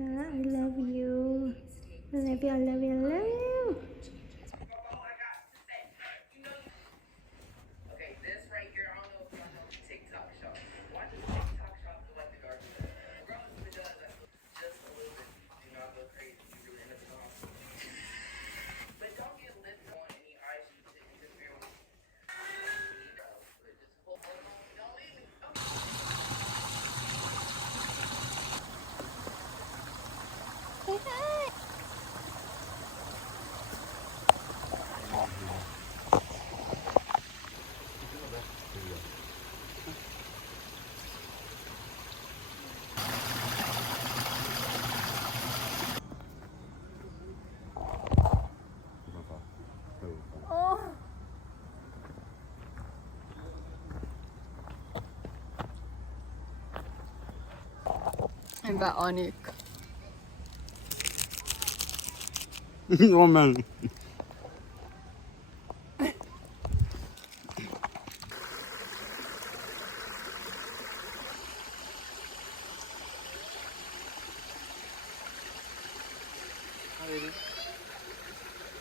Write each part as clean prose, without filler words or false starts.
I love you. I love you, I love you, I love you. Okay, this right here, I don't know if y'all know TikTok shop. Watch this TikTok shop for like the garden. Regardless if it does, like, just a little bit. Do not go crazy. You really end up in the hospital. But don't get lifted on any ice you to interfere with. But just hold on. Don't leave me. Say hi. Oh. En bij Annick. Oh man.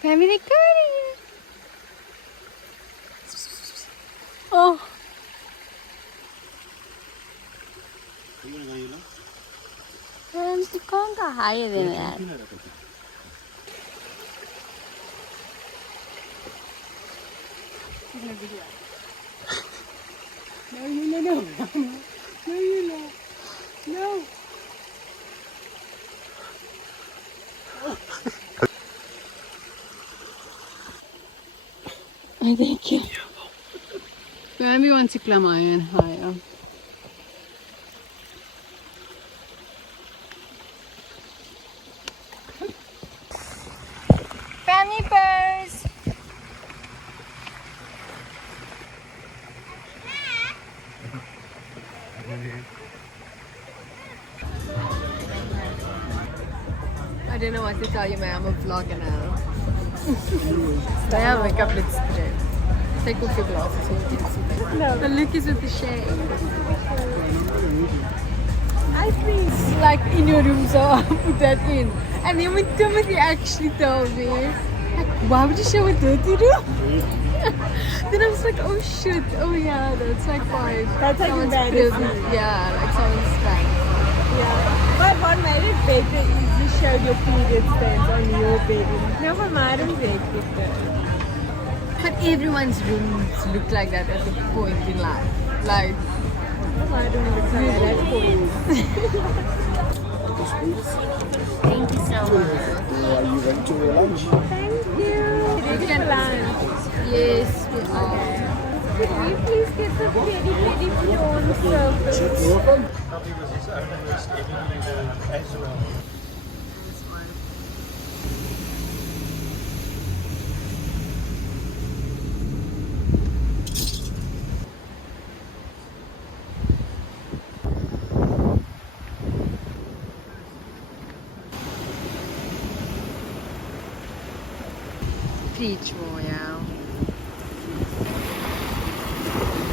Family recording. Oh. You can't go higher than that. No, no, no, no. No, you know. No. I thank you. Maybe want to climb iron higher. Family birds. I don't know what to tell you, man. I'm a vlogger now. I have makeup lip spray. Take off your glasses so you can see. No. The look is with the shade. I think like in your room, so I'll put that in. And then when Timothy actually told me, like, why would you show a dirty room? Then I was like, oh shit, oh yeah, that's like fine. That's like Someone's embarrassing. privacy. Yeah, like someone's spank. Yeah. But what made it better is you showed your period stains on your bedding. No, but mine don't work with that. But everyone's rooms look like that at a point in life. Like, Mine don't look like that at points. Thank you so much. Are you ready to your lunch? Thank you. you can lunch. Yes, we are. Could you please get the peri prawn surface? Peach more, yeah.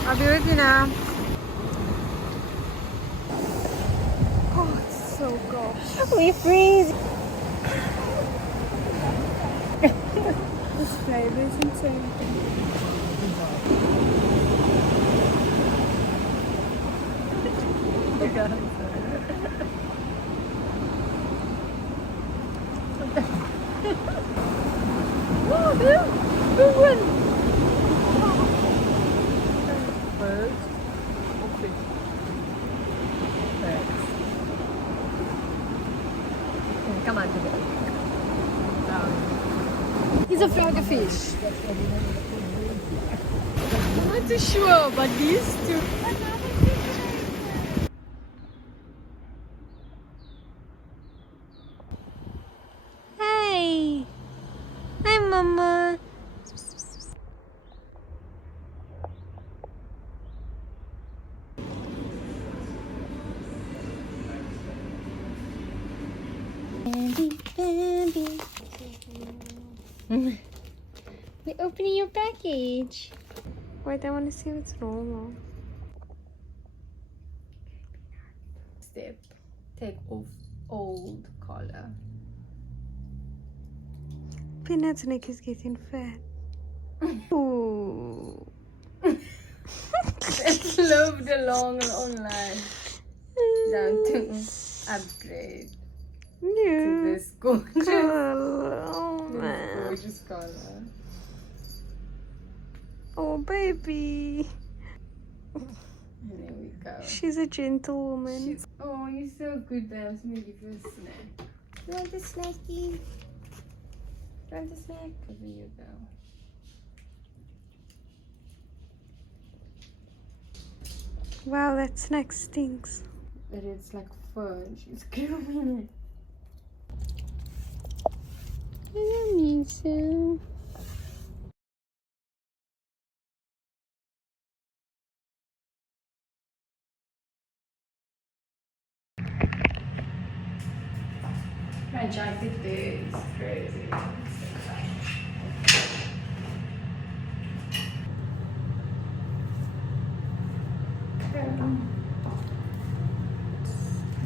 I'll be with you now. Oh, it's so cold. We freeze. This flavor is insane. Who won? Birds or fish? Birds. Come on, together. He's a frog of fish. I'm not too sure, but these two. Hi. Hi, Mama. Bambi, Bambi. We're opening your package. Wait, I want to see what's normal. Step. Take off old collar. Peanut's neck is getting fat. Ooh. It's moved along online. Down to upgrade to Yeah. this gorgeous, Oh, this man. gorgeous collar. Oh, baby. And there we go. She's a gentle woman. Oh, you're so good, babe. I'm gonna give you a snack. You want a snacky? You want a snack? Over you go. Wow, that snack stinks. But it's like fun. She's grooming it. I need to. My jacket there is crazy.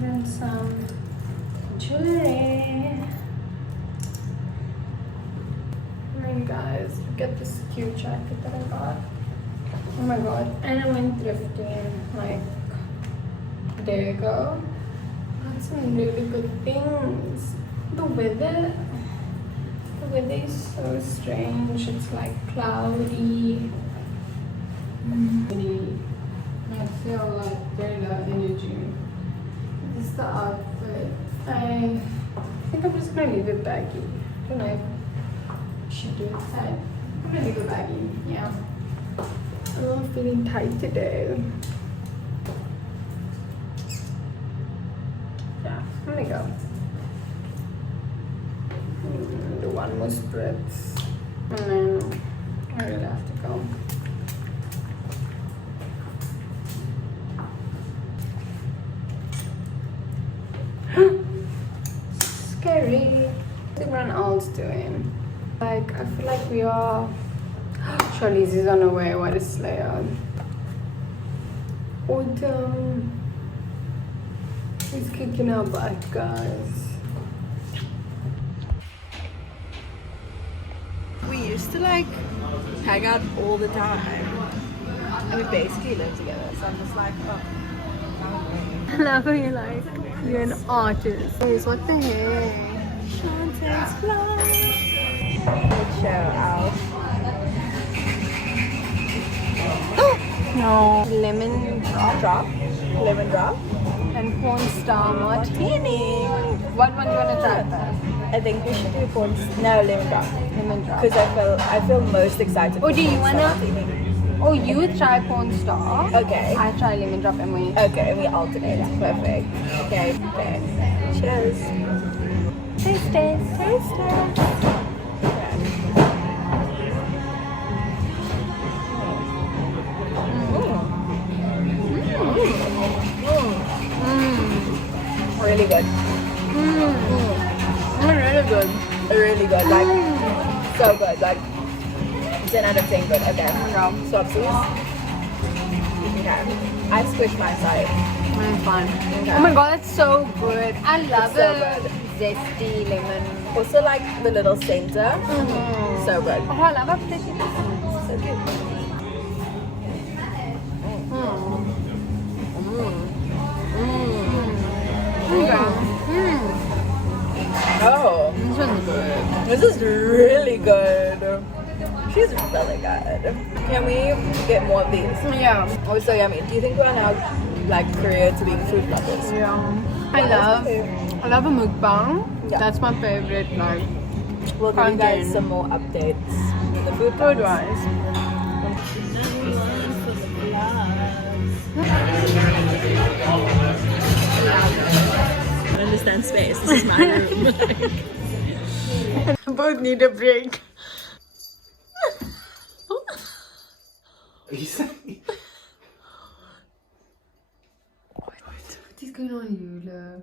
Then some jewelry. And guys, look at this cute jacket that I got. Oh my god. And I went thrifting like a day ago. Got some really good things. The weather is so strange. It's like cloudy. I feel like very low energy. This is the outfit. I think I'm just gonna leave it baggy. I don't know if I should do it tight. I'm gonna leave it baggy, yeah. I'm not feeling tight today. Yeah, I'm gonna go. Do one more spritz. And then I really have to go. Scary. What's everyone else doing? Like, I feel like we are. Charlize is on her way. What is Slayer? Autumn. He's kicking our butt, guys. We used to like hang out all the time. And we basically live together. So I'm just like, oh. I love how you're like, you're an artist. Guys, what the heck? Shantae's fly. Let's show out. No. Lemon Drop. Lemon drop. and corn star martini. What one do you want to try first? I think we should do corn. No, lemon drop. Lemon drop. Because I feel most excited. Oh, for do you corn wanna- star martini. Oh, you try corn star. Okay. I try lemon drop and we. Okay, we alternate. Perfect. Okay. Cheers. Taste test. Taste test. Really good. Really good. Really good. Like, so good. Like, 10 out of 10 good. Okay. Swapsies. Okay. I squished my side. It's fun. Okay. Oh my god, that's so good. I love so it. good. Zesty lemon. Also, like, the little center. So good. Oh, I love it. So cute. Oh, This one's good. this is really good. She's really good. Can we get more of these? Yeah. Oh, so yummy. Do you think we're now like career to being food bloggers? Yeah. I love a mukbang. Yeah. That's my favorite, like, We'll give you guys content. some more updates in the food food blogs. wise. I understand space. This is my room. Both need a break. What are you saying? What is going on, Yula?